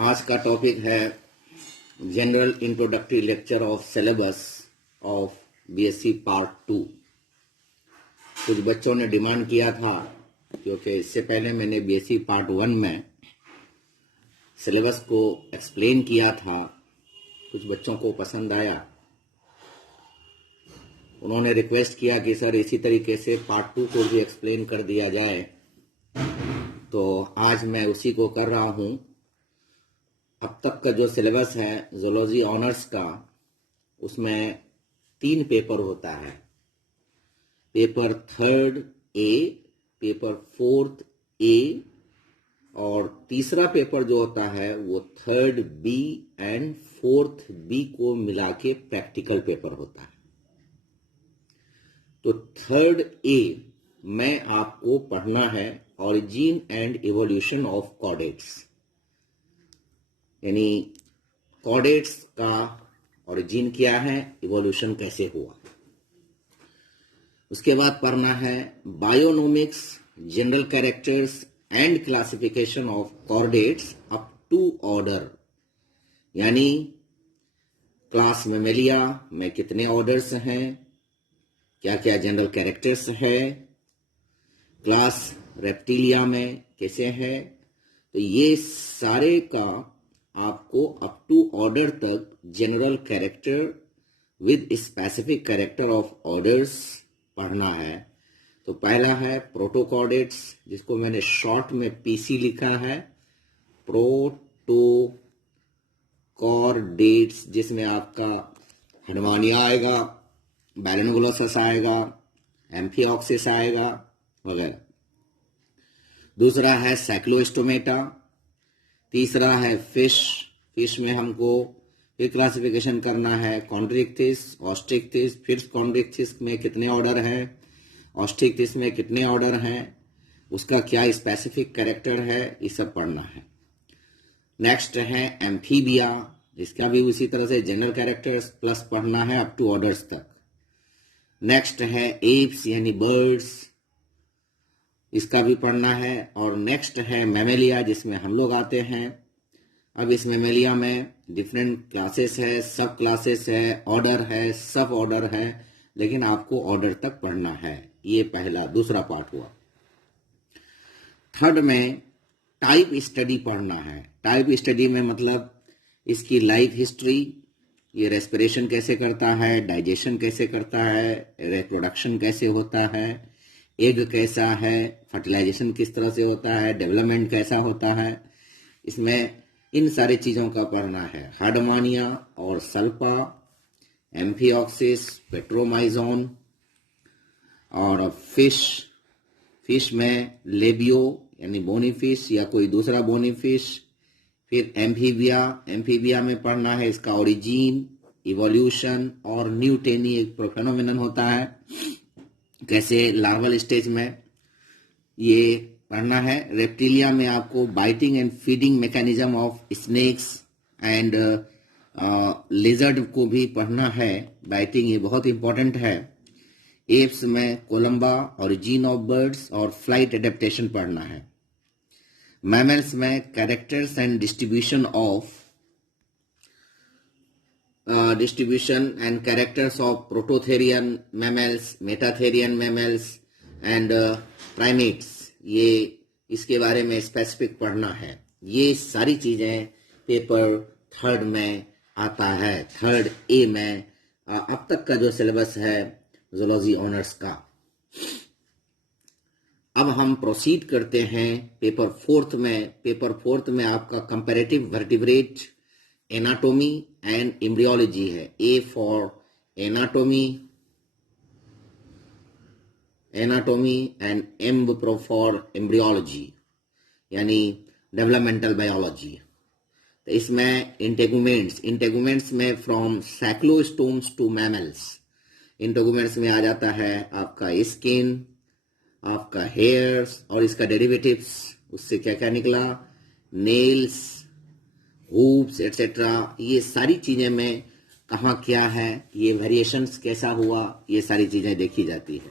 आज का टॉपिक है general introductory lecture of syllabus of BSc part 2। कुछ बच्चों ने डिमांड किया था क्योंकि इससे पहले मैंने बीएससी पार्ट 1 में सिलेबस को एक्सप्लेन किया था। कुछ बच्चों को पसंद आया, उन्होंने रिक्वेस्ट किया कि सर इसी तरीके से पार्ट 2 को भी एक्सप्लेन कर दिया जाए, तो आज मैं उसी को कर रहा हूँ। अब तक का जो सिलेबस है जूलॉजी ऑनर्स का, उसमें 3 पेपर होता है। पेपर 3rd ए, पेपर 4th ए, और तीसरा पेपर जो होता है वो 3rd B and 4th B को मिला के प्रैक्टिकल पेपर होता है। तो 3rd ए में आपको पढ़ना है origin and evolution of chordates, यानी कॉर्डेट्स का ओरिजिन क्या है, इवोल्यूशन कैसे हुआ। उसके बाद पढ़ना है bionomics, general characters and classification of chordates up to order, यानी क्लास मेमेलिया में कितने ऑर्डर्स हैं, क्या क्या जनरल कैरेक्टर्स है, क्लास रेप्टिलिया में कैसे है। तो ये सारे का आपको अप टू ऑर्डर तक general character with specific character of orders पढ़ना है। तो पहला है प्रोटोकॉर्डेट्स, जिसको मैंने शॉर्ट में पीसी लिखा है, प्रोटोकॉर्डेट्स, जिसमें आपका हर्मानिया आएगा, बैलेनोग्लोसस आएगा, एम्फिऑक्सिस आएगा वगैरह। दूसरा है साइक्लोस्टोमेटा। तीसरा है फिश में हमको फिर क्लासिफिकेशन करना है कॉन्ड्रिक्थिस, ऑस्ट्रिक्थिस, फिर कॉन्ड्रिक्थिस में कितने ऑर्डर हैं, ऑस्ट्रिक्थिस में कितने ऑर्डर हैं, उसका क्या स्पेसिफिक कैरेक्टर है, ये सब पढ़ना है। नेक्स्ट है एम्फीबिया, इसका भी उसी तरह से जनरल कैरेक्टर्स प्लस पढ़ना है अप टू ऑर्डर्स तक। नेक्स्ट है एप्स यानी बर्ड्स, इसका भी पढ़ना है। और नेक्स्ट है मैमेलिया, जिसमें हम लोग आते हैं। अब इस मैमेलिया में डिफरेंट क्लासेस है, सब क्लासेस है, ऑर्डर है, सब ऑर्डर है, लेकिन आपको ऑर्डर तक पढ़ना है। ये दूसरा पार्ट हुआ। 3rd में टाइप स्टडी पढ़ना है। टाइप स्टडी में मतलब इसकी लाइफ हिस्ट्री, ये रेस्पिरेशन कैसे करता है, डाइजेशन कैसे करता है, रिप्रोडक्शन कैसे होता है, एग कैसा है, फर्टिलाइजेशन किस तरह से होता है, डेवलपमेंट कैसा होता है, इसमें इन सारी चीज़ों का पढ़ना है। हार्डमोनिया और सल्पा, एम्फिऑक्सिस, पेट्रोमाइजोन। और फिश में लेबियो यानी बोनी फिश या कोई दूसरा बोनी फिश। फिर एम्फीबिया में पढ़ना है इसका ओरिजिन, इवोल्यूशन और न्यूटेनी एक फिनोमेनन होता है, कैसे लार्वल स्टेज में ये पढ़ना है। रेप्टिलिया में आपको biting and feeding mechanism of snakes and lizard को भी पढ़ना है। बाइटिंग ये बहुत इंपॉर्टेंट है। एप्स में कोलंबा, ओरिजिन ऑफ बर्ड्स और फ्लाइट एडेप्टेशन पढ़ना है। मैमल्स में characters and distribution and characters of prototherian mammals, metatherian mammals and primates, ये इसके बारे में स्पेसिफिक पढ़ना है। ये सारी चीजें पेपर 3rd में आता है, 3rd ए में। अब तक का जो सिलेबस है जूलॉजी ऑनर्स का। अब हम प्रोसीड करते हैं पेपर 4th में। पेपर 4th में आपका comparative vertebrate, anatomy and embryology है। A for anatomy and M for embryology यानी डेवलपमेंटल बायोलॉजी। तो इसमें इंटेगुमेंट्स में from cyclostomes to mammals. Integuments में आ जाता है आपका स्किन, आपका हेयर्स और इसका डेरिवेटिव्स, उससे क्या क्या निकला, नेल्स, हूप्स एटसेट्रा। ये सारी चीजें में कहाँ क्या है, ये वेरिएशंस कैसा हुआ, ये सारी चीजें देखी जाती है।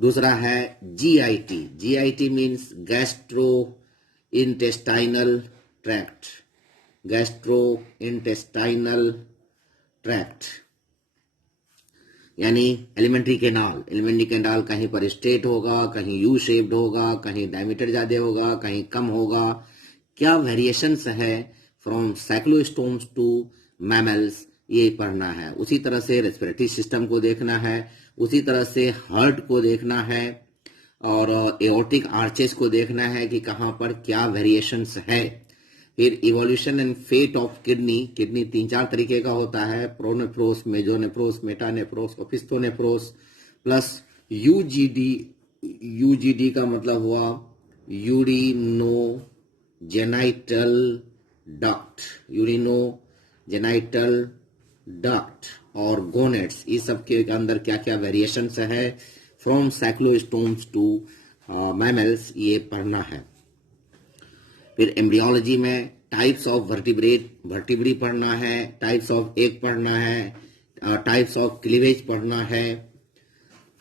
दूसरा है GIT. GIT means gastro intestinal tract, gastro intestinal tract, यानी एलिमेंट्री कैनाल कहीं पर स्ट्रेट होगा, कहीं यू शेप्ड होगा, कहीं डायमीटर ज्यादा होगा, कहीं कम होगा, क्या वेरिएशंस है फ्रॉम साइक्लोस्टोम्स टू मैमल्स, ये पढ़ना है। उसी तरह से रेस्पिरेटरी सिस्टम को देखना है, उसी तरह से हार्ट को देखना है, और एओर्टिक आर्चेस को देखना है कि कहाँ पर क्या वेरिएशंस है। फिर evolution and fate of kidney 3-4 तरीके का होता है, प्रोनेफ्रोस, मेजोनेफ्रोस, मेटानेफ्रोस, ओपिस्थोनेफ्रोस, प्लस यूजीडी का मतलब हुआ यूरिनोजेनाइटल डक्ट और गोनेट्स, ये सब के अंदर क्या क्या वेरिएशंस है फ्रॉम साइक्लोस्टोम्स टू मैमल्स, ये पढ़ना है। फिर एम्ब्रियोलॉजी में टाइप्स ऑफ वर्टिब्री पढ़ना है, टाइप्स ऑफ एग पढ़ना है, टाइप्स ऑफ क्लीवेज पढ़ना है।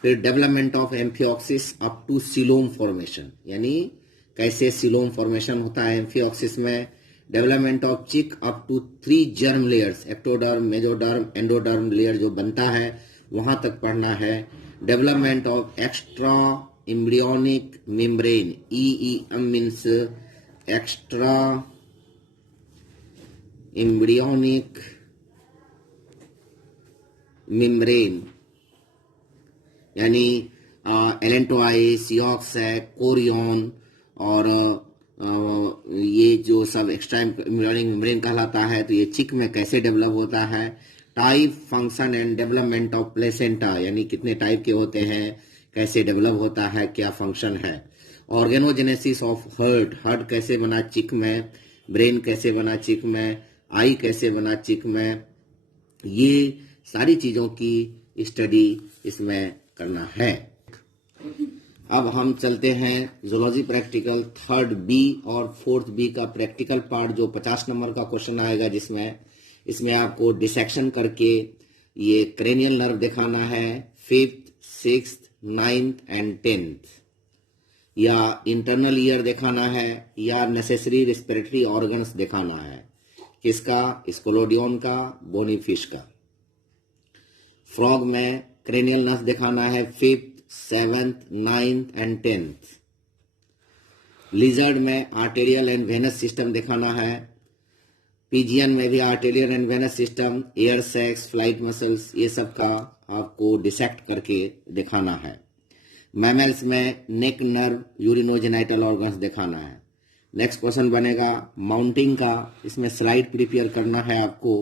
फिर development of amphioxus up to coelom formation, यानी कैसे सिलोम फॉर्मेशन होता है एम्फियोक्सिस में। Development of chick up to 3 germ layers, ectoderm, mesoderm, endoderm layer जो बनता है वहां तक पढ़ना है। Development of extra embryonic membrane, EEM means extra embryonic membrane, यानी एलेंटोआई, सियोक्सैक, कोरियन और ये जो सब एक्स्ट्रा एम्ब्रियोनिक मेम्ब्रेन कहलाता है। तो ये चिक में कैसे डेवलप होता है। Type, function and development of placenta, यानी कितने टाइप के होते हैं, कैसे डेवलप होता है, क्या फंक्शन है। ऑर्गेनोजेनेसिस ऑफ हार्ट कैसे बना चिक में, ब्रेन कैसे बना चिक में, आई कैसे बना चिक में, ये सारी चीजों की स्टडी इसमें करना है। अब हम चलते हैं जूलॉजी प्रैक्टिकल 3rd B और 4th B का प्रैक्टिकल पार्ट, जो 50 नंबर का क्वेश्चन आएगा, जिसमें इसमें आपको डिसेक्शन करके ये क्रेनियल नर्व दिखाना है 5th, 6th, 9th and 10th, या इंटरनल ईयर दिखाना है, या नेसेसरी रेस्पिरेटरी ऑर्गन्स दिखाना है। किसका? स्कोलोडियन का, बोनी फिश का। फ्रॉग में क्रेनियल नर्व दिखाना है 5th, 7th, 9th and 10th। Lizard में आर्टेरियल एंड वेनस सिस्टम दिखाना है। पिजियन में भी arterial end venous system, air sacs, flight muscles, ये सब का आपको डिसेक्ट करके दिखाना है। मैमल्स में नेक नर्व, यूरिनोजेनाइटल ऑर्गन्स दिखाना है। नेक्स्ट क्वेश्चन बनेगा माउंटिंग का, इसमें स्लाइड प्रिपेयर करना है आपको।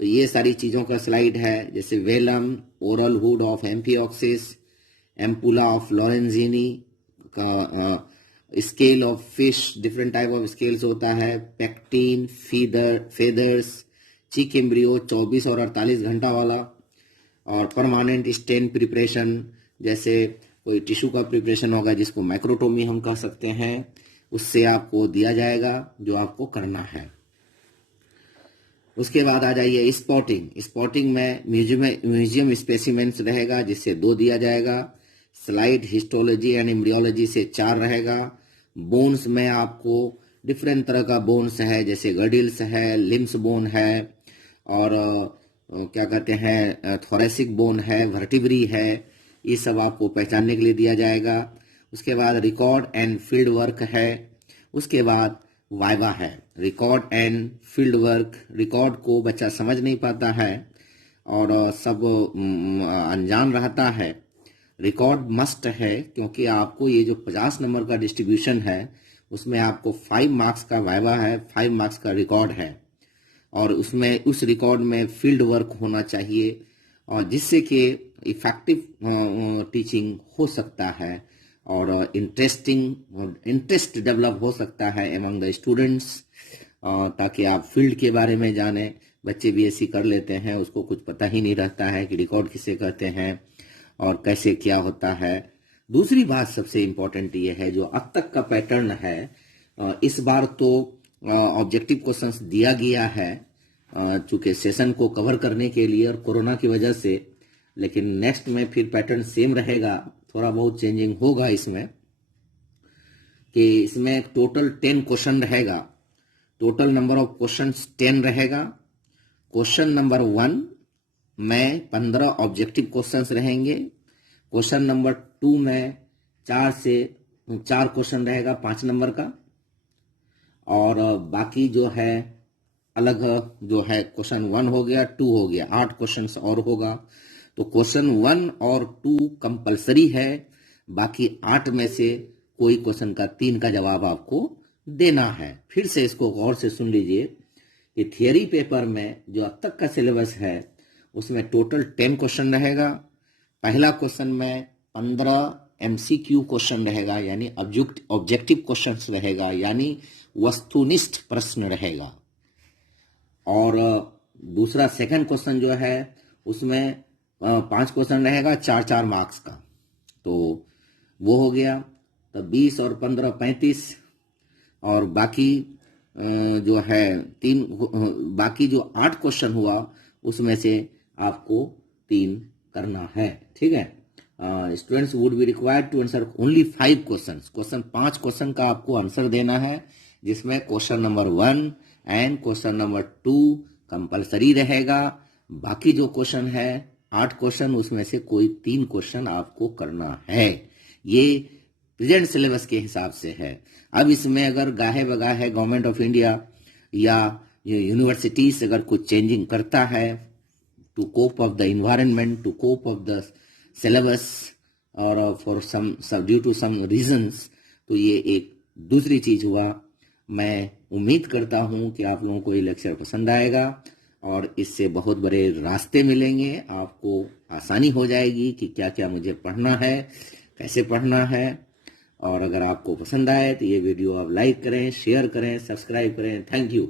तो ये सारी चीजों का स्लाइड है, जैसे velum, oral hood of amphioxus, ampulla of Lorenzini का, scale of fish, different type of scales होता है, पेक्टिन, फेदर्स, चिक एम्ब्रियो 24 और 48 घंटा वाला, और परमानेंट स्टेन प्रिपरेशन, जैसे कोई टिश्यू का प्रिपरेशन होगा जिसको माइक्रोटोमी हम कह सकते हैं, उससे आपको दिया जाएगा जो आपको करना है। उसके बाद आ जाइए स्पॉटिंग में म्यूजियम स्पेसिमेंट्स रहेगा, जिससे 2 दिया जाएगा। स्लाइड हिस्टोलॉजी एंड एम्ब्रियोलॉजी से 4 रहेगा। बोन्स में आपको डिफरेंट तरह का बोन्स है, जैसे गर्डिल्स है, लिम्स बोन है, और क्या कहते हैं थोरेसिक बोन है, वर्टिब्री है, ये सब आपको पहचानने के लिए दिया जाएगा। उसके बाद रिकॉर्ड एंड फील्ड वर्क है। उसके बाद वाइवा है। Record and field work, record को बच्चा समझ नहीं पाता है और सब अनजान रहता है। रिकॉर्ड मस्ट है, क्योंकि आपको ये जो 50 नंबर का डिस्ट्रीब्यूशन है उसमें आपको 5 मार्क्स का वाइवा है, 5 मार्क्स का रिकॉर्ड है, और उसमें उस रिकॉर्ड में फील्ड वर्क होना चाहिए, और जिससे कि इफेक्टिव टीचिंग हो सकता है और इंटरेस्ट डेवलप हो सकता है एमंग द स्टूडेंट्स, ताकि आप फील्ड के बारे में जाने। बच्चे बीएससी कर लेते हैं, उसको कुछ पता ही नहीं रहता है कि रिकॉर्ड किसे कहते हैं और कैसे क्या होता है। दूसरी बात सबसे इम्पोर्टेंट ये है, जो अब तक का पैटर्न है, इस बार तो ऑब्जेक्टिव क्वेश्चंस दिया गया है चूंकि सेशन को कवर करने के लिए और कोरोना की वजह से, लेकिन नेक्स्ट में फिर पैटर्न सेम रहेगा, थोड़ा बहुत चेंजिंग होगा इसमें, कि इसमें टोटल 10 क्वेश्चन रहेगा टोटल नंबर ऑफ क्वेश्चंस 10 रहेगा। क्वेश्चन नंबर 1 में 15 ऑब्जेक्टिव क्वेश्चंस रहेंगे। क्वेश्चन नंबर 2 में 4 क्वेश्चन रहेगा 5 नंबर का, और बाकी जो है अलग जो है क्वेश्चन 1 हो गया, 2 हो गया, 8 क्वेश्चंस और होगा। तो क्वेश्चन 1 और 2 कंपलसरी है, बाकी 8 में से कोई क्वेश्चन का 3 का जवाब आपको देना है। फिर से इसको गौर से सुन लीजिए कि थियरी पेपर में जो अब तक का सिलेबस है उसमें टोटल 10 क्वेश्चन रहेगा। पहला क्वेश्चन में 15 एमसीक्यू क्वेश्चन रहेगा, यानी ऑब्जेक्टिव क्वेश्चंस रहेगा, यानी वस्तुनिष्ठ प्रश्न रहेगा। और दूसरा सेकंड क्वेश्चन जो है उसमें 5 क्वेश्चन रहेगा 4-4 मार्क्स का, तो वो हो गया। तो 20 और 15 35, और बाकी जो है बाकी जो 8 क्वेश्चन हुआ उसमें से आपको 3 करना है, ठीक है। Students would be required to answer only 5 question. 5 question का आपको आंसर देना है, जिसमें question number 1 and question number 2 compulsory रहेगा। बाकी जो क्वेश्चन है 8 क्वेश्चन, उसमें से कोई 3 क्वेश्चन आपको करना है। ये प्रेजेंट सिलेबस के हिसाब से है। अब इसमें अगर गाहे बगाहे गवर्नमेंट ऑफ इंडिया या यूनिवर्सिटीज अगर कुछ चेंजिंग करता है to cope of the environment, to cope of the syllabus, और for some due to some reasons, तो ये एक दूसरी चीज हुआ। मैं उम्मीद करता हूं कि आप लोगों को ये लेक्चर पसंद आएगा और इससे बहुत बड़े रास्ते मिलेंगे, आपको आसानी हो जाएगी कि क्या क्या मुझे पढ़ना है, कैसे पढ़ना है। और अगर आपको पसंद आए तो ये वीडियो आप लाइक करें, शेयर करें, सब्सक्राइब करें। Thank you.